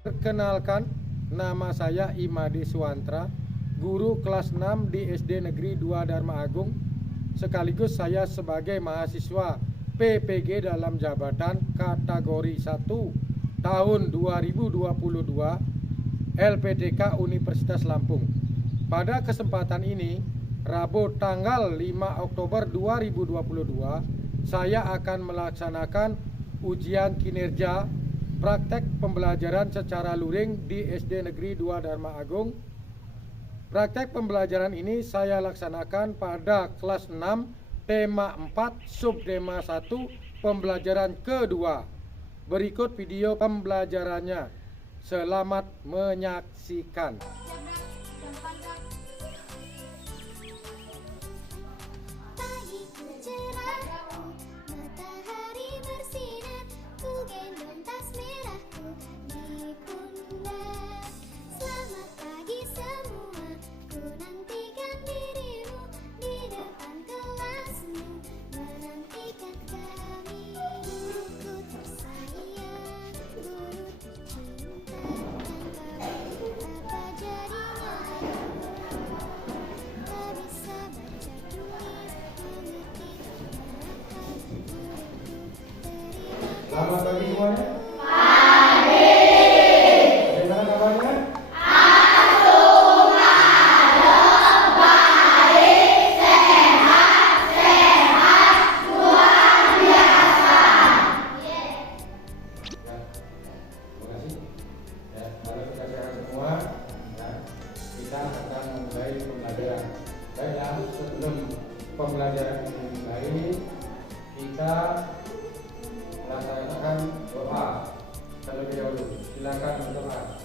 Perkenalkan, nama saya Imade Suwantra, guru kelas 6 di SD Negeri 2 Dharma Agung. Sekaligus saya sebagai mahasiswa PPG dalam jabatan kategori 1 tahun 2022 LPDK Universitas Lampung. Pada kesempatan ini, Rabu tanggal 5 Oktober 2022, saya akan melaksanakan ujian kinerja praktek pembelajaran secara luring di SD Negeri 2 Dharma Agung. Praktek pembelajaran ini saya laksanakan pada kelas 6, tema 4, subtema 1, pembelajaran kedua. Berikut video pembelajarannya. Selamat menyaksikan. Selamat pagi semuanya. Pagi. Bagaimana kabarnya? Asumados baik, sehat, luar biasa. Ya, terima kasih. Ya, mari kita sehat semua. Ya, kita akan mulai pembelajaran. Baiklah, sebelum pembelajaran ini dimulai, kita laksanakan doa terlebih dahulu. Silakan berdoa.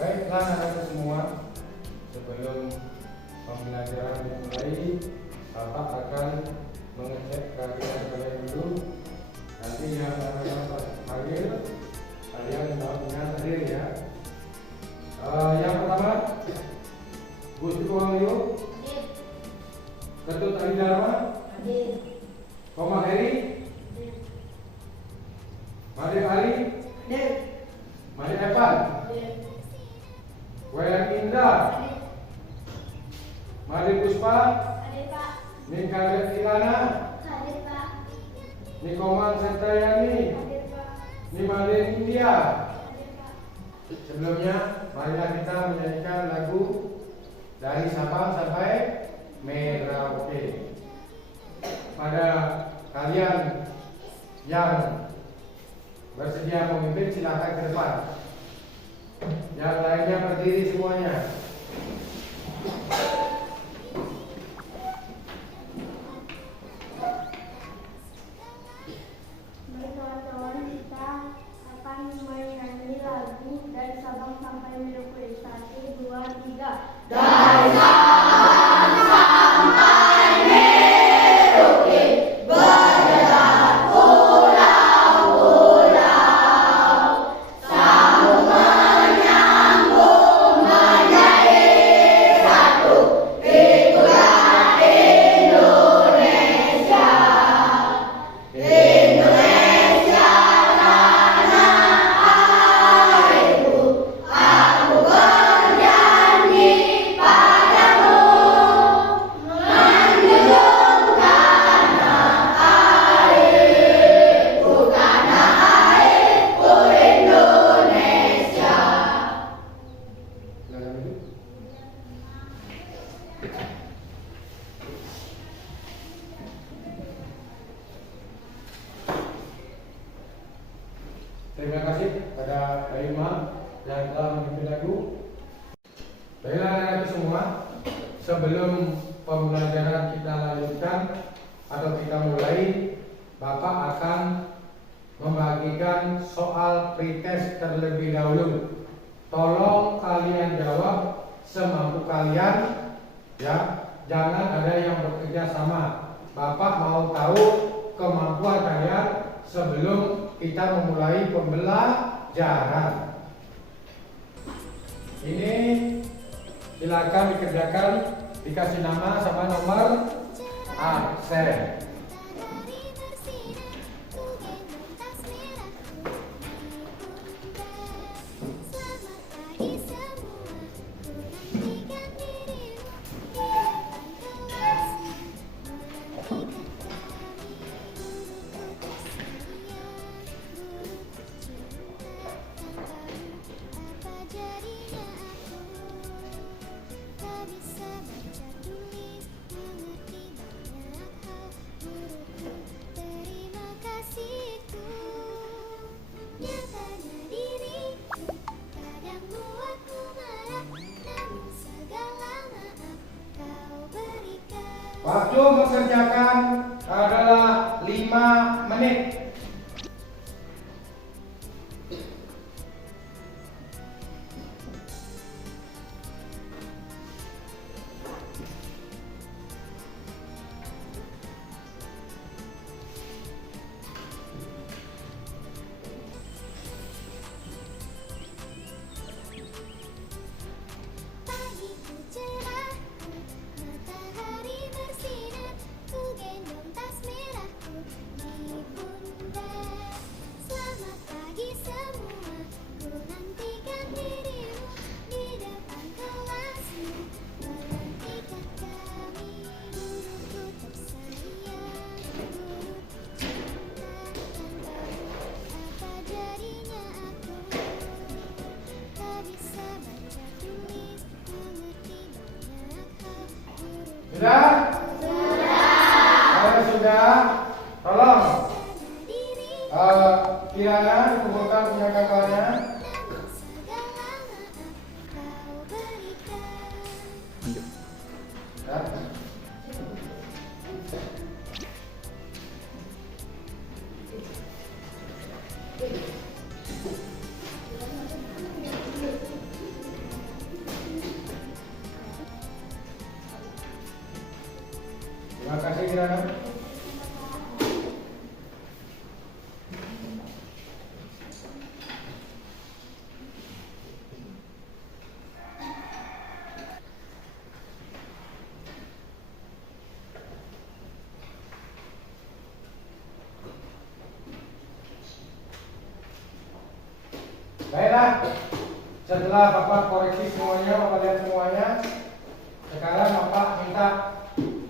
Baiklah anak-anak semua, sebelum pembelajaran dimulai, Bapak akan mengecek kehadiran kalian dulu. Nanti yang akan hadir, kalian benar hadir ya. Yang pertama, Gusti Wahyu, Ketut Ali Dharma, Koma Heri, Made Ali, Made Evan, Wayan Indra, Made Puspa, Nikadet Ilana, Nikoman Setrayani, Nimade India. Sebelumnya, marilah kita menyanyikan lagu dari Sabang sampai Merauke. Pada kalian yang bersedia memimpin, silakan ke depan. Yang lainnya berdiri semuanya. Baik kawan-kawan, kita akan menyanyi lagu dari Sabang sampai Merauke. 1, 2, 3. Dari Sabang sampai Merauke, berjalan pulau-pulau, sambung menyambung menjadi pembelajaran kita lanjutkan atau kita mulai, Bapak akan membagikan soal pretest terlebih dahulu. Tolong kalian jawab semampu kalian, ya. Jangan ada yang bekerja sama. Bapak mau tahu kemampuan kalian sebelum kita memulai pembelajaran. Ini silakan dikerjakan, dikasih nama sama nomor absen. Waktu mengerjakan adalah 5 menit. Sudah? Kalau sudah, tolong Kirana dikumpulkan punya gambarnya. Ya. Terima kasih Kirana. Baiklah, setelah Bapak koreksi semuanya, Bapak lihat semuanya. Sekarang Bapak minta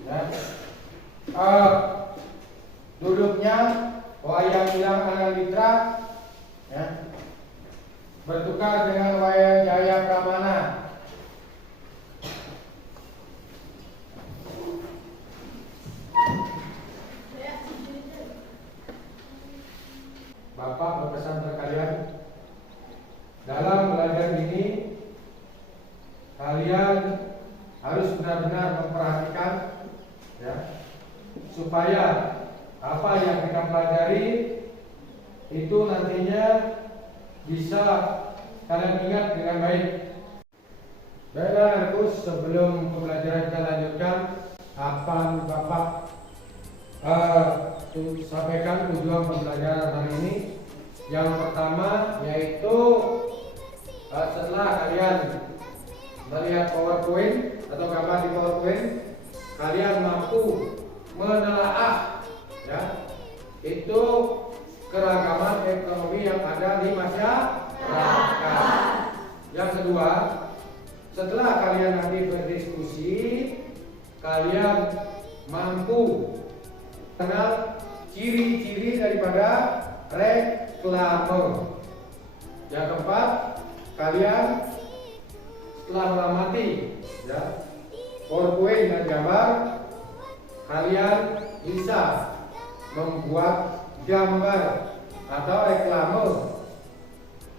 ya, duduknya Wayan Gilang Ananditra ya, bertukar dengan Wayan Jaya Pramana. Bapak berpesan kepada kalian, dalam belajar ini kalian harus benar-benar memperhatikan ya, supaya apa yang kita pelajari itu nantinya bisa kalian ingat dengan baik. Baiklah, terus sebelum pembelajaran kita lanjutkan, apa Bapak sampaikan tujuan pembelajaran hari ini. Yang pertama yaitu setelah kalian melihat PowerPoint atau gambar di PowerPoint, kalian mampu menelaah ya, itu keragaman ekonomi yang ada di masyarakat. Yang kedua, setelah kalian nanti berdiskusi, kalian mampu kenal ciri-ciri daripada reklame. Yang keempat, kalian setelah mengamati ya, PowerPoint dan gambar, kalian bisa membuat gambar atau reklame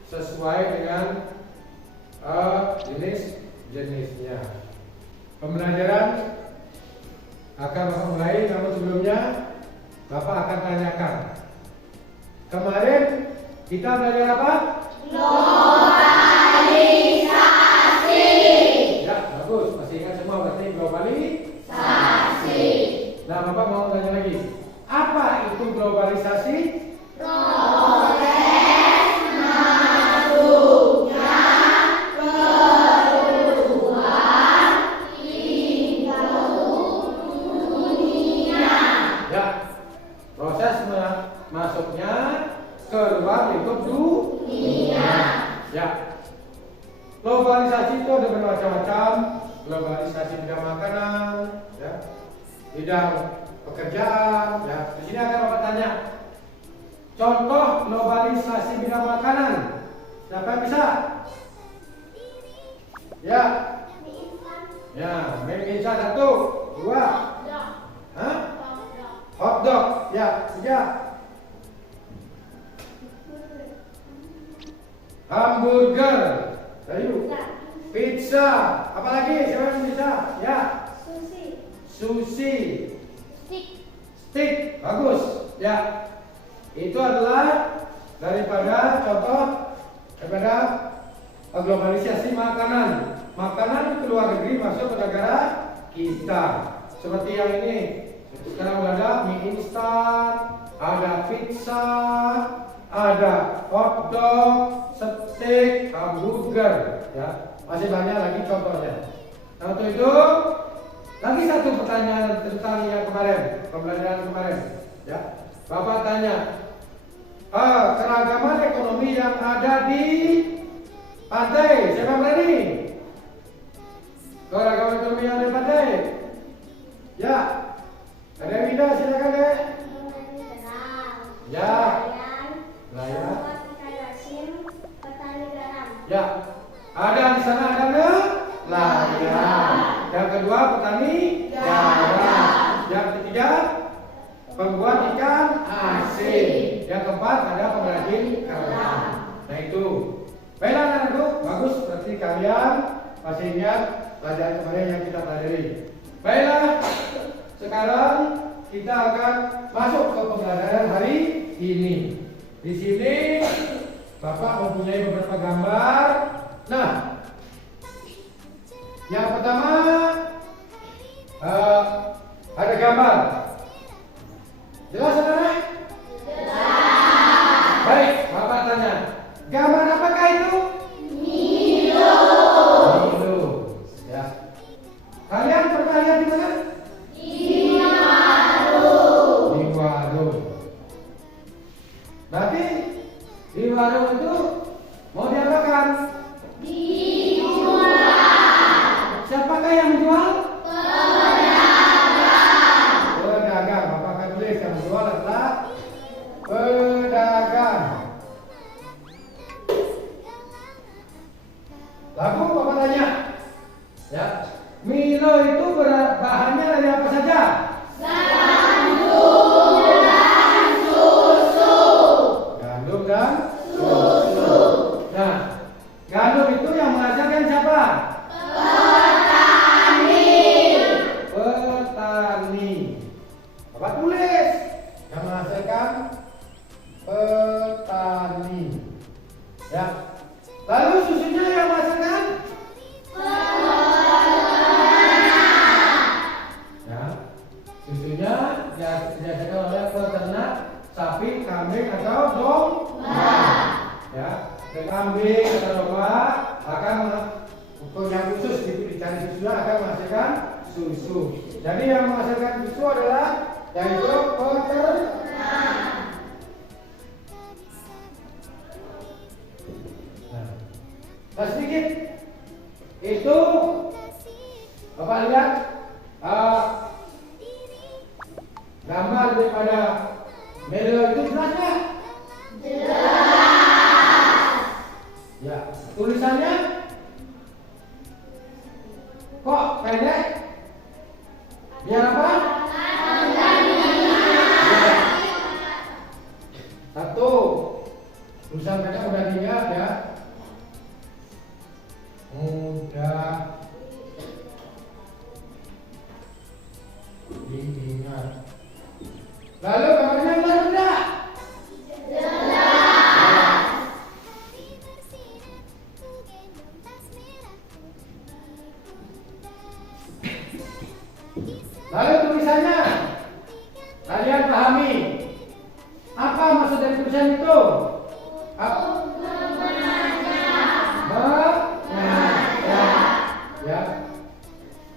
sesuai dengan jenis-jenisnya. Pembelajaran akan Bapak mulai, namun sebelumnya Bapak akan tanyakan. Kemarin kita belajar apa? Globalisasi. Ya, bagus. Masih ingat semua berarti globalisasi. Nah, Bapak mau tanya lagi. Apa itu globalisasi? Proses masuknya keluar lingkup dunia. Ya, proses masuknya keluar lingkup dunia. Ya, globalisasi itu ada bermacam-macam. Globalisasi bidang makanan, ya, bidang pekerjaan. Ya, di sini akan Bapak tanya. Contoh globalisasi bidang makanan. Siapa yang bisa? Ya. Ya, mie instan 1, 2. Hah? Hotdog. Ya, 3. Hamburger. Ayo. Pizza. Apalagi? Siapa yang bisa? Ya. Sushi. Steak. Bagus. Ya. Itu adalah daripada globalisasi makanan. Makanan ke luar negeri masuk ke negara kita. Seperti yang ini. Sekarang ada mie instan, ada pizza, ada hotdog, steak, hamburger. Ya, masih banyak lagi contohnya. Nah, untuk itu lagi satu pertanyaan tentang yang kemarin, pembelajaran kemarin. Ya, Bapak tanya, keragaman ekonomi yang ada di pantai, siapa berani? Keragaman ekonomi yang ada di pantai? Ya, ada yang bisa, silakan deh. Ya, nelayan. Ya, ada di sana ada nelayan. Yang kedua petani garam. Yang ketiga pembuat ikan asin. Yang keempat ada pengrajin kerang. Nah itu. Baiklah anak-anakku, bagus berarti kalian masih ingat pelajaran kemarin yang kita pelajari. Baiklah, sekarang kita akan masuk ke pembelajaran hari ini. Di sini Bapak mempunyai beberapa gambar. Nah, yang pertama ada gambar. Jelas saudara? Jelas. Baik, Bapak tanya. Gambar apakah itu? Milo. Ya. Kalian pernah lihat di mana? Di warung. Di warung. Berarti di warung itu mau diapakan? Dijual. Siapakah yang menjual? Pedagang. Pedagang. Bapak akan tulis yang menjual adalah pedagang. Lalu Bapak tanya, ya, Milo itu bahannya dari apa saja? Gandum dan susu. Gandum dan susu. Nah, gandum itu yang menghasilkan siapa? Petani. Bapak tulis yang menghasilkan petani. Ya. Lalu susunya yang menghasilkan? Ya. Susunya dihasilkan oleh peternak sapi, kambing atau domba. Ya. Kambing atau domba akan yang khusus dicari susunya akan menghasilkan susu. Jadi yang menghasilkan susu adalah yaitu peternak. Nah, sedikit itu Bapak lihat gambar daripada Milo itu jelas nggak? Jelas. Ya, tulisannya kok pendek? Biar apa? Ya. Satu, tulisan pendek udah dilihat ya. Mudah bimbingan. Lalu gambarnya jelas tidak? Lalu tulisannya kalian pahami apa maksud dari tulisan itu? Ya.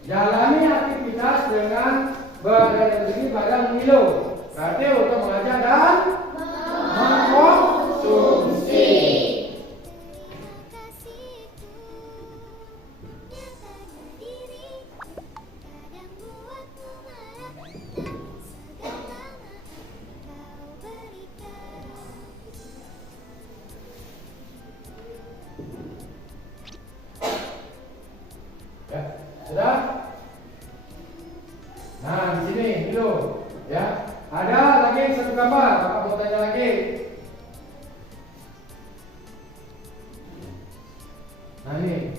Jalani aktivitas dengan berenergi pada nilo. Berarti untuk mengajar dan mengkonsumsi. Ya, sudah? Nah, di sini dulu, ya. Ada lagi satu gambar, Bapak mau tanya lagi. Nah, ini.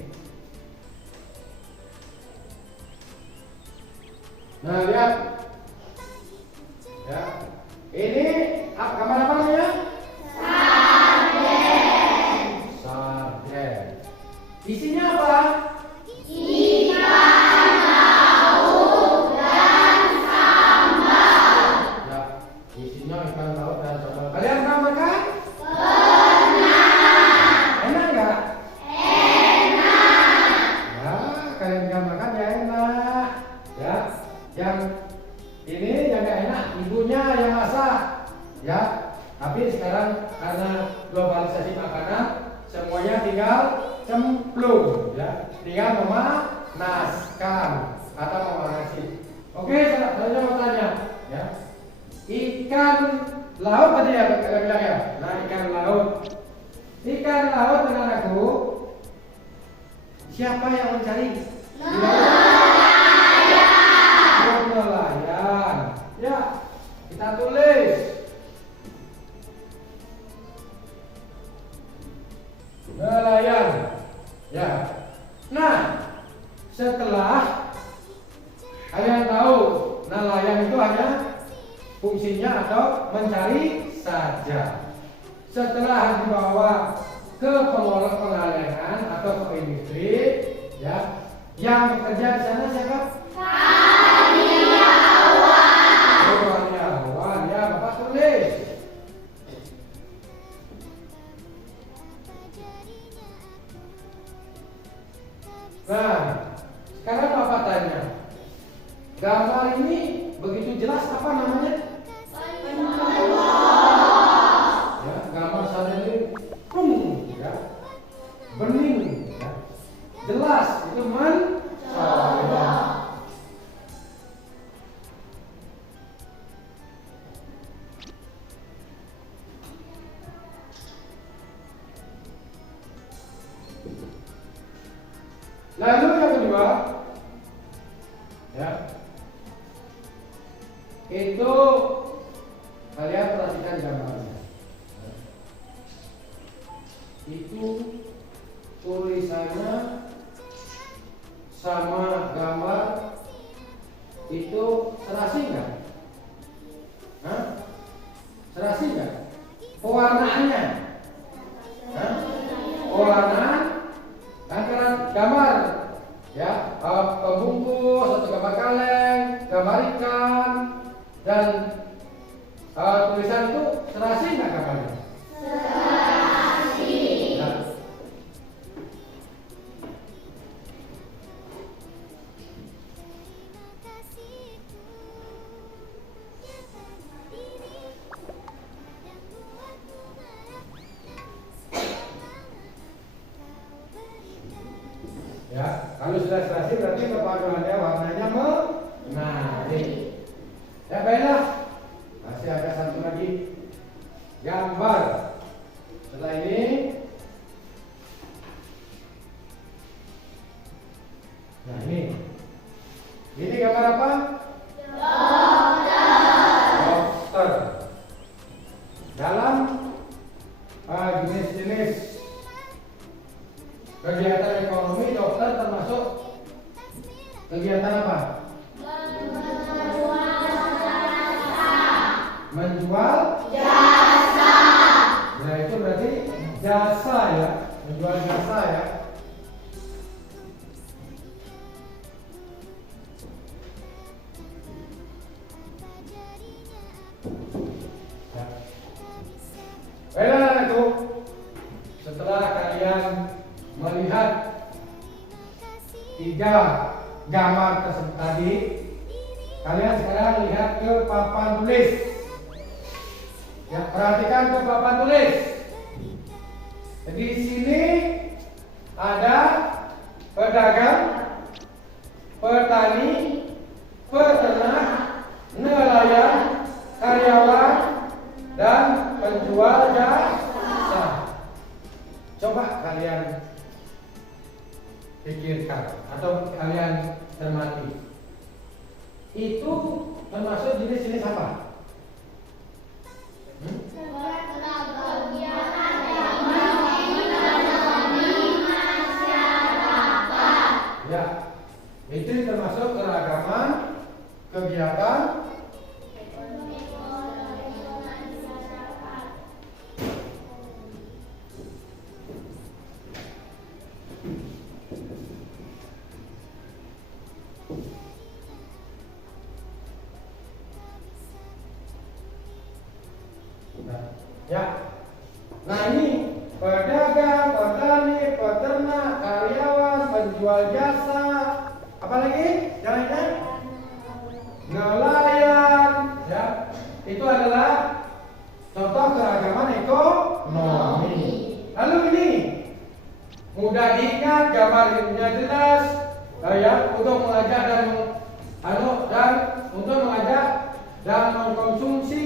Nah, lihat. Ya. Ini gambar apa namanya? Sarden. Isinya apa? Ya, tapi sekarang karena globalisasi makanan semuanya tinggal cemplung, ya, tinggal memanaskan atau memanasi. Oke, selanjutnya mau tanya, ya, ikan laut tadi ya, bilang ya. Nah, ikan laut dengan aku, siapa yang mencari? Nelayan. Ya, kita tulis. Nelayan, ya. Nah, setelah kalian tahu nelayan itu hanya fungsinya atau mencari saja. Setelah dibawa ke pengolahan atau ke industri, ya, yang bekerja di sana siapa? Karyawan, ya, Bapak tulis. Nah, sekarang Bapak tanya, gambar ini begitu jelas apa namanya? Ya, gambar sarden ini, ya, bening, ya, jelas itu sarden. Lalu yang kedua, ya, itu kalian perhatikan gambarnya. Itu tulisannya sama gambar itu serasi nggak? Hah? Serasi nggak? Pewarnaannya? Hah? Pewarnaan antara gambar, ya, pembungkus atau gambar kaleng, gambar ikan, dan tulisan itu serasi nggak gambarnya? Serasi. Ya. Ya, kalau sudah serasi berarti kepaduannya warnanya menarik. Ya, baiklah. Masih ada satu lagi gambar. Setelah ini, ini gambar apa? Dokter. Dalam jenis-jenis kegiatan ekonomi, dokter termasuk kegiatan apa? menjual jasa ya. Baiklah itu, setelah kalian melihat 3 gambar tersebut tadi, kalian sekarang lihat ke papan tulis. Ya, perhatikan ke papan tulis. Jadi di sini ada pedagang, petani, peternak, nelayan, karyawan, dan penjual jasa. Coba kalian pikirkan atau kalian cermati. Itu termasuk jenis-jenis apa? Ya, itu termasuk keragaman kegiatan ya. Nah ini pedagang, petani, peternak, karyawan, penjual jasa, apa lagi? Jangan nelayan, ya. Itu adalah contoh keragaman ekonomi. Lalu ini mudah diingat, gambarnya jelas, ya, untuk mengajak dan untuk mengajak dan mengkonsumsi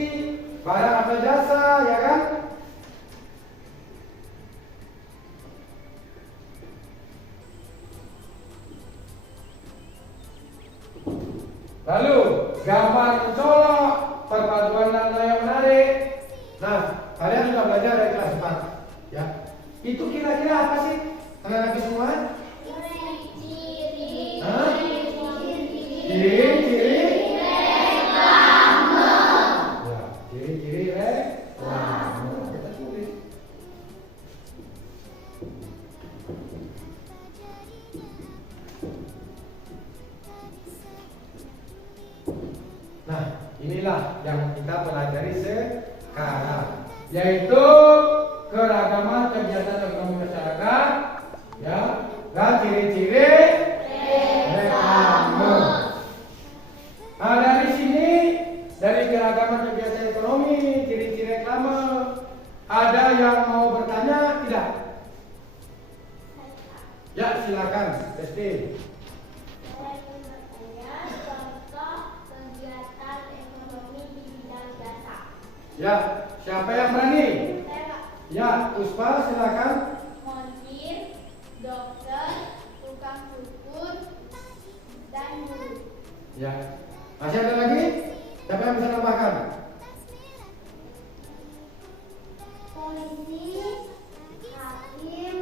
barang atau jasa, ya kan? Lalu gambar mencolok, perpaduan nada yang menarik. Nah, kalian sudah belajar dari kelas 4, ya. Itu kira-kira apa sih? Kalian lagi semua? Ciri-ciri reklame. Ya, ciri-ciri reklame. Kita tulis. Nah, inilah yang kita pelajari sekarang, yaitu keragaman kegiatan ekonomi masyarakat, ya, dan ciri-ciri reklame. Nah, dari sini, dari keragaman kegiatan ekonomi, ciri-ciri reklame, ada yang mau bertanya tidak? Ya, silakan, Desti. Ya, siapa yang berani? Ya, Puspa, silakan. Montir, dokter, tukang cukur, dan guru. Ya, masih ada lagi? Siapa yang bisa tambahkan? Polisi, hakim.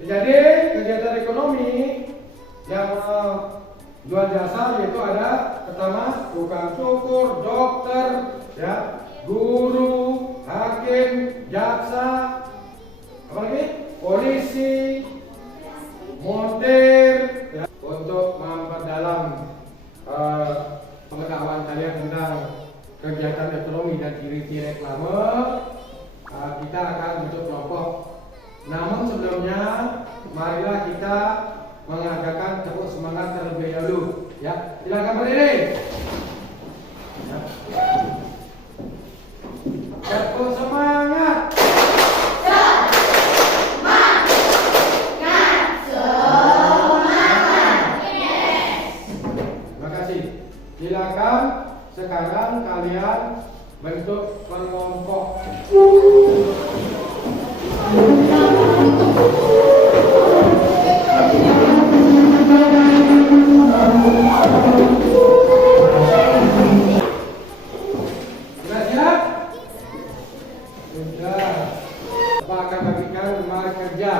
Jadi kegiatan ekonomi yang jual jasa yaitu ada pertama tukang cukur, dokter, ya, guru, hakim, jaksa, apa lagi? Polisi, montir, ya, untuk memperdalam pengetahuan kalian tentang kegiatan ekonomi dan ciri-ciri reklame. Kita akan bentuk kelompok. Namun sebelumnya, marilah kita mengadakan tepuk semangat terlebih dahulu. Ya, silakan berdiri. Ya. Tepuk semangat. Terima kasih. Silakan sekarang kalian bentuk kelompok. Sudah siap? Sudah. Bapak akan bagikan lembar kerja.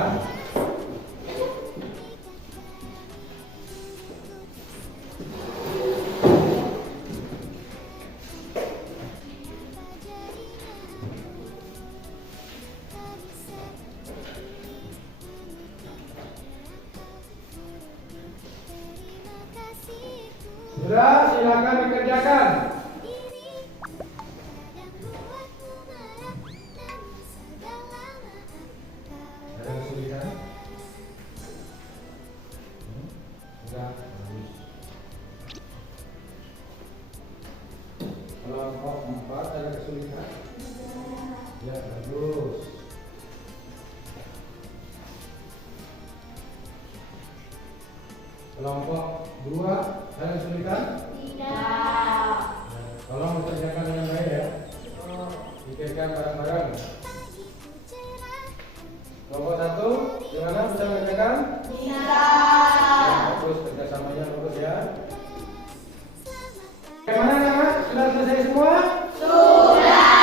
Kelompok 4 ada kesulitan? Ya, bagus. Kelompok 2 ada kesulitan? Tidak. Tolong dikerjakan dengan baik ya. Pikirkan bareng-bareng. Kelompok 1, gimana bisa mengerjakan? Bisa. Ya, bagus, kerjasamanya bagus ya. Bagaimana anak? Sudah selesai semua? Sudah.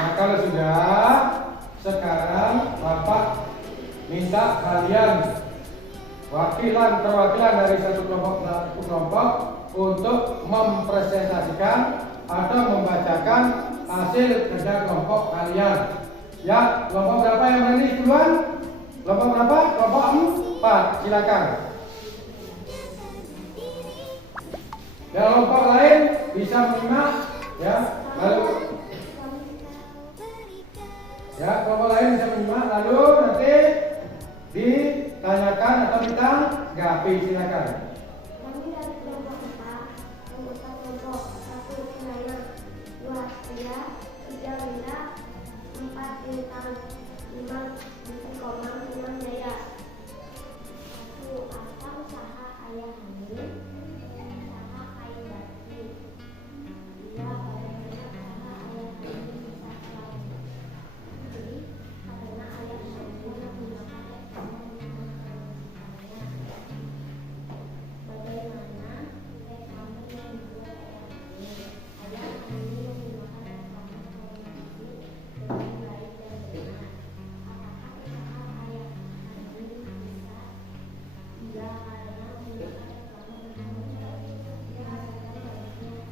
Nah kalau sudah, sekarang Bapak minta kalian perwakilan dari satu kelompok untuk mempresentasikan atau membacakan hasil kerja kelompok kalian. Ya, kelompok berapa yang berani duluan? Kelompok berapa? Kelompok 4, silakan. Ya, kelompok lain bisa menyimak, ya. Lalu, ya, kelompok lain bisa menyimak. Lalu nanti ditanyakan atau ditanggapi, silakan. Kami dari kelompok 4, anggota kelompok 1 Kinana, 2 Ria, 3 Linda, 4 Lintang, 5 Komang, 6 Jaya. 1 Asam saha ayah Hani, saha ayah Dati. 2 Bagaimana saha ayah Hani bisa selalu. Jadi, karena ayah Hani menggunakan bagaimana kami yang dibuat ayah Hani menggunakan rekaman televisi dengan baik dan benar. Apakah usaha ayah Hani bisa? Iya, karena menggunakan rekaman televisi dihasilkan baiknya.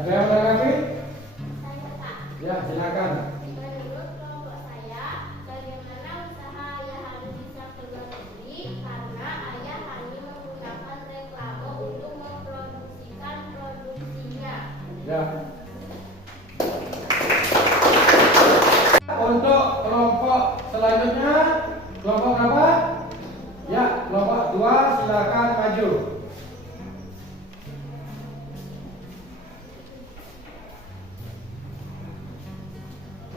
Ada yang menanggapi? Saya Pak. Ya, silakan. Menurut kelompok saya, bagaimana usaha ayah Hani bisa keluar negeri? Karena ayah Hani menggunakan reklame untuk mempromosikan produksinya. Ya. Untuk kelompok selanjutnya, kelompok berapa? Ya, kelompok 2 silakan maju.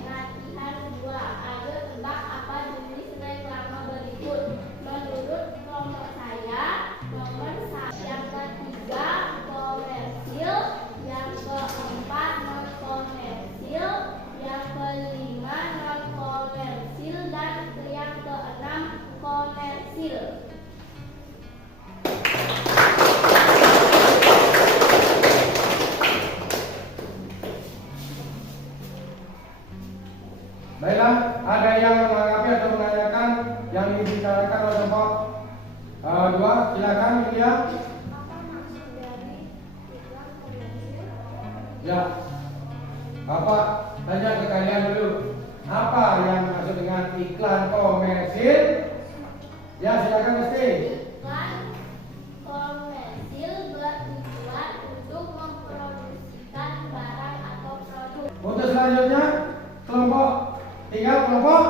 Latihan 2. Ayo tebak apa jenis reklame berikut. Menurut kelompok saya, nomor 1 yang ketiga komersil, yang keempat non komersil, yang kelima non komersil, dan yang keenam komersil. Baiklah, ada yang menanggapi atau menanyakan yang ingin dibicarakan oleh kelompok 2? Silakan, Yulia. Apa maksud dari iklan komersil? Ya, Bapak tanya ke kalian dulu. Apa yang maksud dengan iklan komersil? Ya, silakan mesti. Iklan komersil bertujuan untuk mempromosikan barang atau produk. Untuk selanjutnya, kelompok 3, kelompok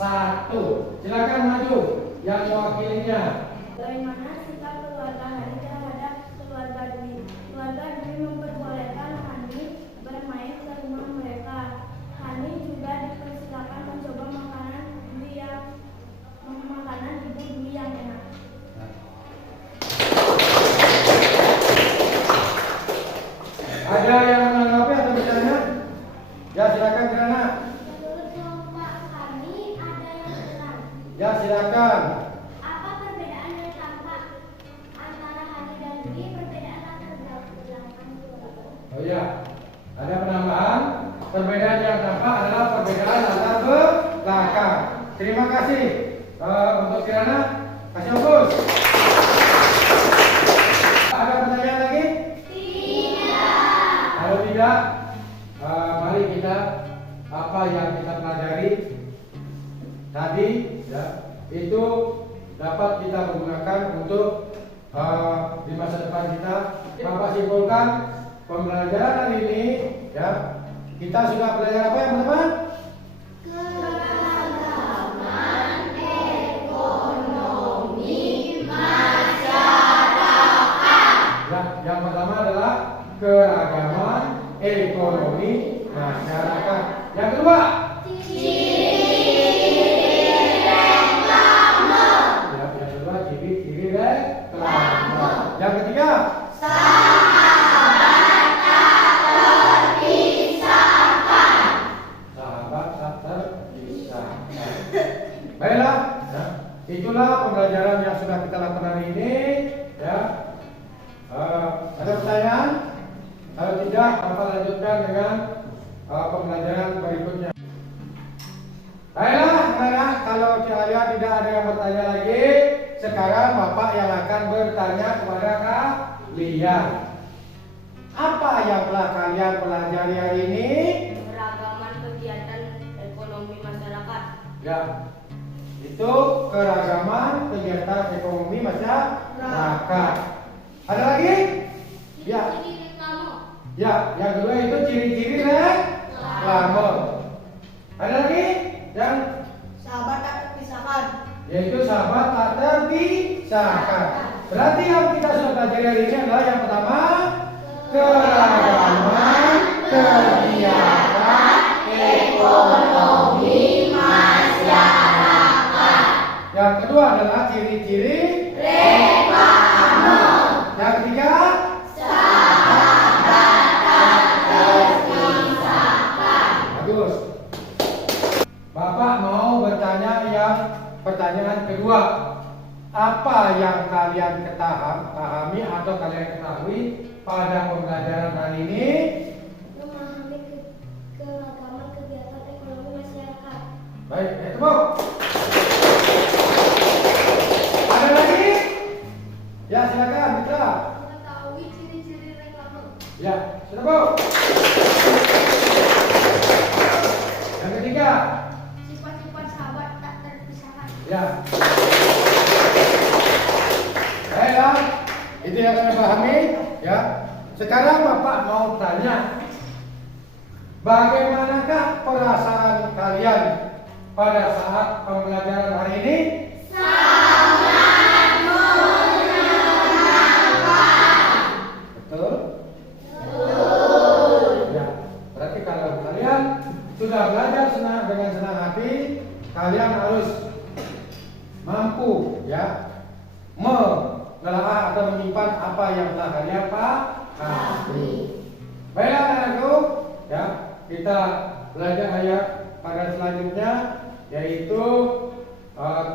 1. Silakan maju yang mewakilinya. Bagaimana sikap keluarga Hani terhadap keluarga Dwi? Keluarga Dwi memperbolehkan Hani bermain ke rumah mereka. Hani juga dipersilakan mencoba makanan ibu Dwi yang enak. Ada yang menanggapi atau bertanya? Ya, silakan Kirana. Menurut kelompok kami ada yang kurang. Ya, silakan. Apa perbedaan yang tampak antara Hani dan Dwi? Perbedaan latar belakang keluarga. Oh ya, ada penambahan. Perbedaan yang tampak adalah perbedaan latar belakang. Terima kasih untuk Kirana. Kasih fokus. Ada pertanyaan lagi? Tidak. Kalau tidak, mari kita apa yang kita pelajari tadi ya, itu dapat kita gunakan untuk di masa depan kita. Bapak simpulkan pembelajaran hari ini ya, kita sudah belajar apa ya teman-teman? Keragaman ekonomi masyarakat. Yang kedua, yang kedua ciri-ciri reklame. Yang ketiga, sahabat tak terpisahkan. Baiklah, ya, itulah pembelajaran yang sudah kita lakukan hari ini. Ya, ada pertanyaan? Kalau tidak, Bapak lanjutkan dengan pembelajaran berikutnya. Baiklah, anak-anak, kalau kalian tidak ada yang bertanya lagi, sekarang Bapak yang akan bertanya kepada kalian. Apa yang telah kalian pelajari hari ini? Keragaman kegiatan ekonomi masyarakat. Ya, itu keragaman kegiatan ekonomi masyarakat. Ada lagi? Ya. Ya, yang kedua itu ciri-ciri reklame. Ada lagi? Yang Sahabat tak terpisahkan. yaitu sahabat tak terpisahkan. Berarti yang kita sudah pelajari hari ini adalah yang pertama, keragaman kegiatan ekonomi masyarakat. Yang kedua adalah ciri-ciri reklame. Yang ketiga, bagus. Bapak mau bertanya yang pertanyaan kedua. Apa yang kalian pahami atau kalian ketahui pada pembelajaran hari ini? Memahami keragaman kegiatan ekonomi masyarakat. Baik, tepuk. Ada lagi? Ya, silakan, Mitra. Mengetahui ciri-ciri reklame. Ya, tepuk. Yang ketiga. Sifat-sifat sahabat tak terpisahkan. Ya. Baiklah, itu yang kalian pahami, ya. Sekarang Bapak mau tanya, bagaimanakah perasaan kalian pada saat pembelajaran hari ini? Sangat menyenangkan. Betul? Ya, berarti kalau kalian sudah belajar dengan senang hati, kalian harus mampu, ya, menelaah atau menyimpan apa yang telah kalian pahami. Baiklah anak-anakku, ya, kita belajar ayat pada selanjutnya, yaitu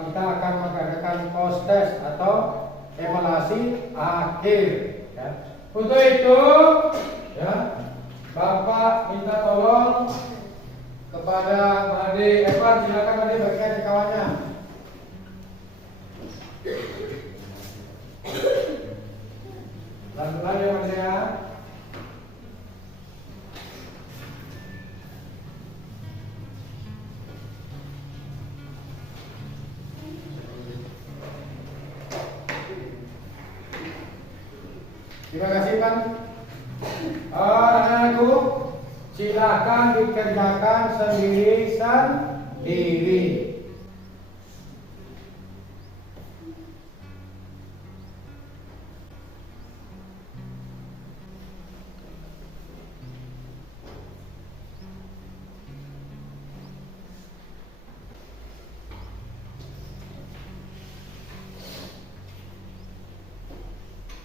kita akan mengadakan post test atau evaluasi akhir. Ya. Untuk itu, ya, Bapak minta tolong kepada Ade Evan, silakan Ade bagikan di kawannya. Pelan-pelan ya Mas ya. Terima kasih Pan. Anakku, silakan dikerjakan sendiri-sendiri.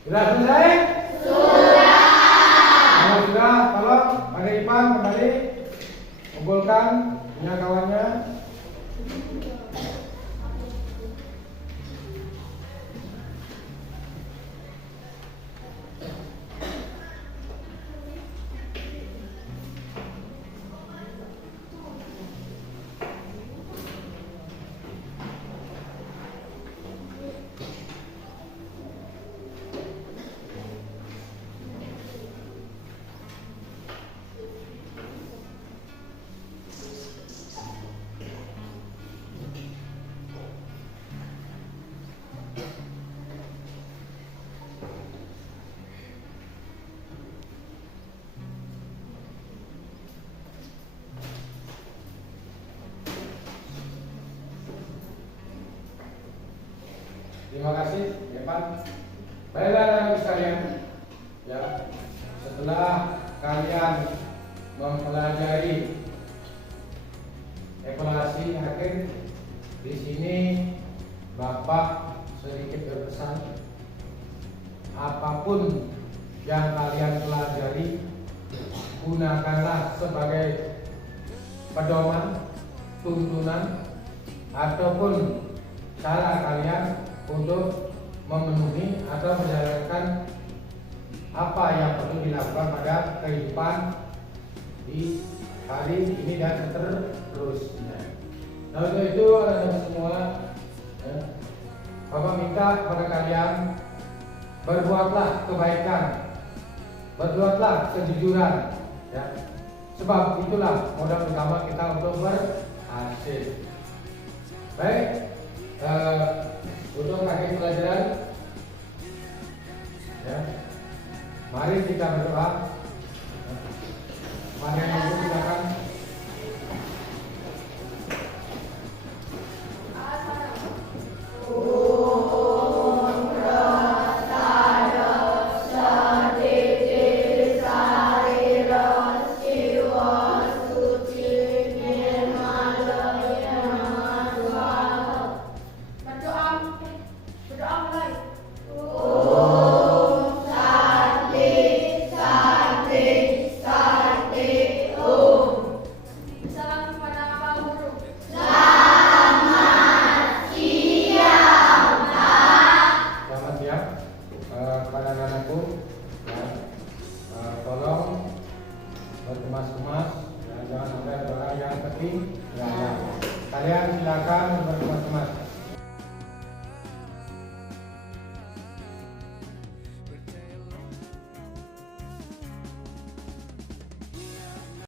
Sudah selesai? Sudah. Kalau sudah, tolong Pada Ipan kembali kumpulkan punya kawannya. Terima kasih, ya Pak. Baiklah anak-anak sekalian, ya, setelah kalian mempelajari evaluasi akhir. Di sini Bapak sedikit berpesan, apapun yang kalian pelajari gunakanlah sebagai pedoman, tuntunan, ataupun cara kalian untuk memenuhi atau menjalankan apa yang perlu dilakukan pada kehidupan di hari ini dan seterusnya. Nah, untuk itu teman semua, ya, Bapak minta kepada kalian berbuatlah kebaikan, berbuatlah kejujuran, ya. Sebab itulah modal utama kita untuk berhasil. Baik, untuk akhir pelajaran, ya, mari kita berdoa.